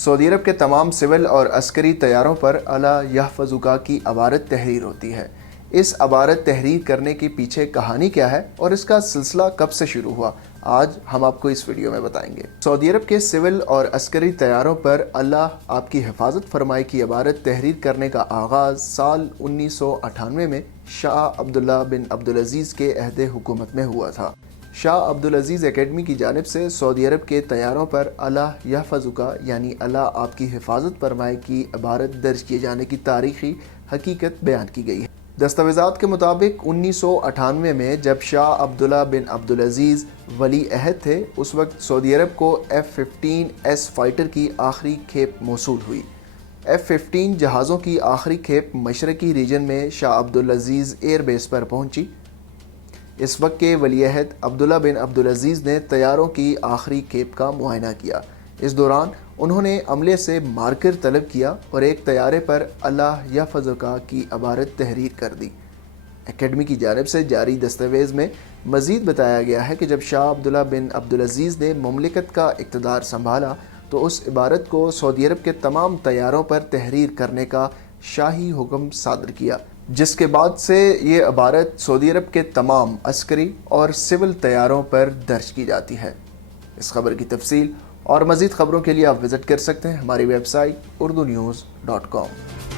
سعودی عرب کے تمام سول اور عسکری طیاروں پر اللہ یحفظک کی عبارت تحریر ہوتی ہے۔ اس عبارت تحریر کرنے کے پیچھے کہانی کیا ہے اور اس کا سلسلہ کب سے شروع ہوا، آج ہم آپ کو اس ویڈیو میں بتائیں گے۔ سعودی عرب کے سول اور عسکری طیاروں پر اللہ آپ کی حفاظت فرمائے کی عبارت تحریر کرنے کا آغاز سال 1998 میں شاہ عبداللہ بن عبدالعزیز کے عہد حکومت میں ہوا تھا۔ شاہ عبدالعزیز اکیڈمی کی جانب سے سعودی عرب کے طیاروں پر اللہ یحفظک یعنی اللہ آپ کی حفاظت فرمائے کی عبارت درج کیے جانے کی تاریخی حقیقت بیان کی گئی ہے۔ دستاویزات کے مطابق 1998 میں جب شاہ عبداللہ بن عبدالعزیز ولی عہد تھے، اس وقت سعودی عرب کو F-15S فائٹر کی آخری کھیپ موصول ہوئی۔ F-15 جہازوں کی آخری کھیپ مشرقی ریجن میں شاہ عبدالعزیز ایئر بیس پر پہنچی۔ اس وقت کے ولی عہد عبداللہ بن عبدالعزیز نے طیاروں کی آخری کھیپ کا معائنہ کیا۔ اس دوران انہوں نے عملے سے مارکر طلب کیا اور ایک طیارے پر اللہ یحفظک کی عبارت تحریر کر دی۔ اکیڈمی کی جانب سے جاری دستاویز میں مزید بتایا گیا ہے کہ جب شاہ عبداللہ بن عبدالعزیز نے مملکت کا اقتدار سنبھالا تو اس عبارت کو سعودی عرب کے تمام طیاروں پر تحریر کرنے کا شاہی حکم صادر کیا، جس کے بعد سے یہ عبارت سعودی عرب کے تمام عسکری اور سول طیاروں پر درج کی جاتی ہے۔ اس خبر کی تفصیل اور مزید خبروں کے لیے آپ وزٹ کر سکتے ہیں ہماری ویب سائٹ urdunews.com۔